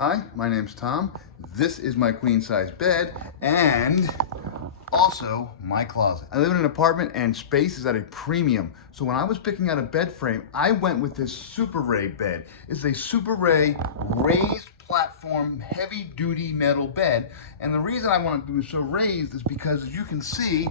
Hi, my name's Tom. This is my queen size bed and also my closet. I live in an apartment and space is at a premium. So when I was picking out a bed frame, I went with this Superay bed. It's a Superay raised platform, heavy duty metal bed. And the reason I want to do it so raised is because, as you can see,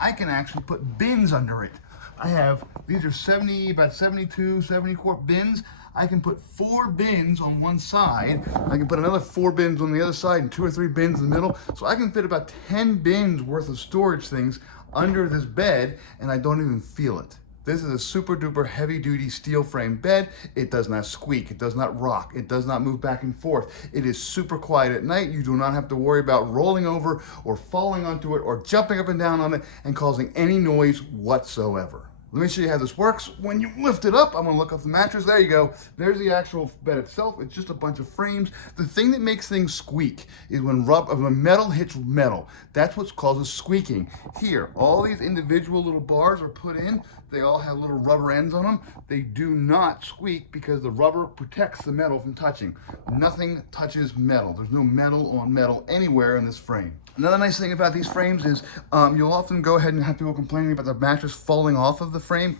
I can actually put bins under it. I have, these are about 72, 70 quart bins. I can put 4 bins on one side. I can put another 4 bins on the other side and 2 or 3 bins in the middle. So I can fit about 10 bins worth of storage things under this bed and I don't even feel it. This is a super duper heavy duty steel frame bed. It does not squeak, it does not rock, it does not move back and forth. It is super quiet at night. You do not have to worry about rolling over or falling onto it or jumping up and down on it and causing any noise whatsoever. Let me show you how this works. When you lift it up, I'm gonna look off the mattress. There you go. There's the actual bed itself. It's just a bunch of frames. The thing that makes things squeak is when metal hits metal. That's what causes squeaking. Here, all these individual little bars are put in. They all have little rubber ends on them. They do not squeak because the rubber protects the metal from touching. Nothing touches metal. There's no metal on metal anywhere in this frame. Another nice thing about these frames is you'll often go ahead and have people complaining about the mattress falling off of the frame.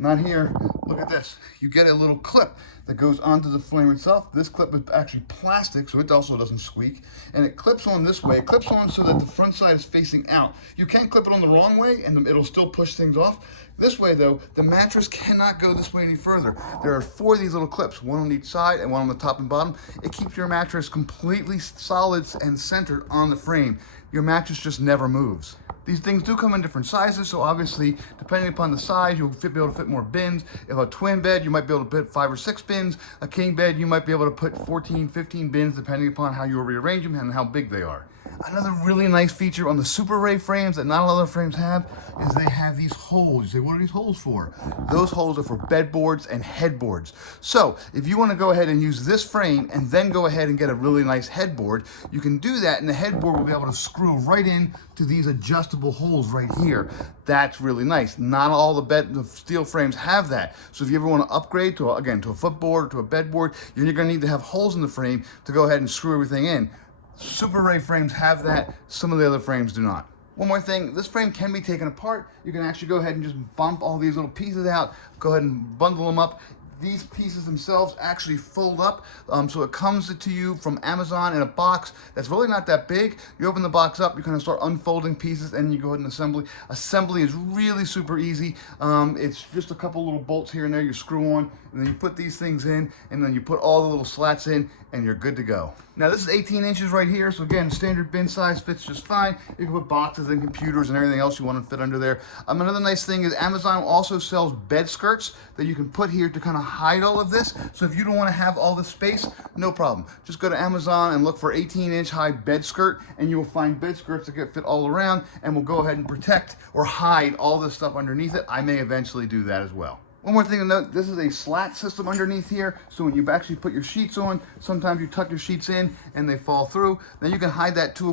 Not here. Look at this. You get a little clip that goes onto the frame itself. This clip is actually plastic, so it also doesn't squeak. And it clips on this way. It clips on so that the front side is facing out. You can't clip it on the wrong way, and it'll still push things off. This way, though, the mattress cannot go this way any further. There are 4 of these little clips, one on each side and one on the top and bottom. It keeps your mattress completely solid and centered on the frame. Your mattress just never moves. These things do come in different sizes, so obviously, depending upon the size, you'll be able to fit more bins. If a twin bed, you might be able to put 5 or 6 bins. A king bed, you might be able to put 14, 15 bins, depending upon how you rearrange them and how big they are. Another really nice feature on the Superay frames that not a lot of other frames have is they have these holes. You say, what are these holes for? Those holes are for bedboards and headboards. So if you want to go ahead and use this frame and then go ahead and get a really nice headboard, you can do that, and the headboard will be able to screw right in to these adjustable holes right here. That's really nice. Not all the steel frames have that. So if you ever want to upgrade to a footboard or to a bedboard, you're going to need to have holes in the frame to go ahead and screw everything in. Superay frames have that, some of the other frames do not. One more thing, this frame can be taken apart. You can actually go ahead and just bump all these little pieces out, go ahead and bundle them up. These pieces themselves actually fold up, so it comes to you from Amazon in a box that's really not that big. You open the box up, you kind of start unfolding pieces, and you go ahead and assembly. Assembly is really super easy. It's just a couple little bolts here and there you screw on, and then you put these things in, and then you put all the little slats in, and you're good to go. Now this is 18 inches right here, so again, standard bin size fits just fine. You can put boxes and computers and everything else you want to fit under there. Another nice thing is Amazon also sells bed skirts that you can put here to kind of hide all of this. So if you don't want to have all this space, no problem. Just go to Amazon and look for 18-inch high bed skirt, and you will find bed skirts that get fit all around and will go ahead and protect or hide all this stuff underneath it. I may eventually do that as well. One more thing to note, this is a slat system underneath here, so when you actually put your sheets on, sometimes you tuck your sheets in and they fall through. Then you can hide that two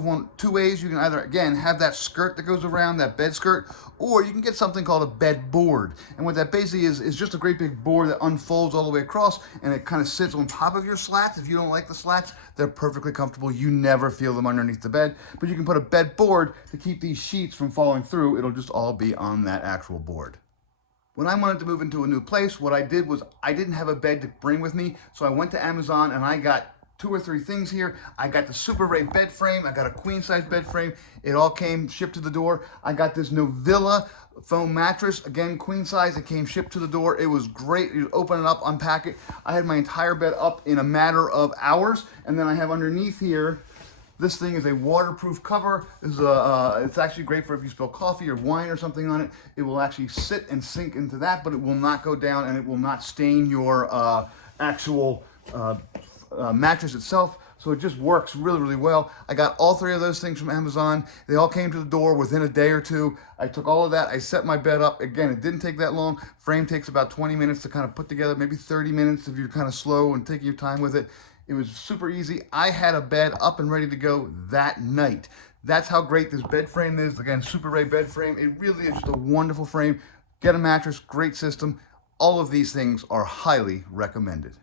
ways. You can either, again, have that skirt that goes around, that bed skirt, or you can get something called a bed board. And what that basically is just a great big board that unfolds all the way across, and it kind of sits on top of your slats. If you don't like the slats, they're perfectly comfortable. You never feel them underneath the bed, but you can put a bed board to keep these sheets from falling through. It'll just all be on that actual board. When I wanted to move into a new place, what I did was I didn't have a bed to bring with me, so I went to Amazon and I got 2 or 3 things here. I got the Superay bed frame, I got a queen size bed frame. It all came shipped to the door. I got this Novilla foam mattress, again, queen size. It came shipped to the door. It was great. You open it up, unpack it. I had my entire bed up in a matter of hours, and then I have underneath here, this thing is a waterproof cover. It's actually great for if you spill coffee or wine or something on it. It will actually sit and sink into that, but it will not go down and it will not stain your actual mattress itself. So it just works really, really well. I got all 3 of those things from Amazon. They all came to the door within a day or 2. I took all of that, I set my bed up. Again, it didn't take that long. Frame takes about 20 minutes to kind of put together, maybe 30 minutes if you're kind of slow and taking your time with it. It was super easy. I had a bed up and ready to go that night. That's how great this bed frame is. Again, Superay bed frame. It really is just a wonderful frame. Get a mattress, great system. All of these things are highly recommended.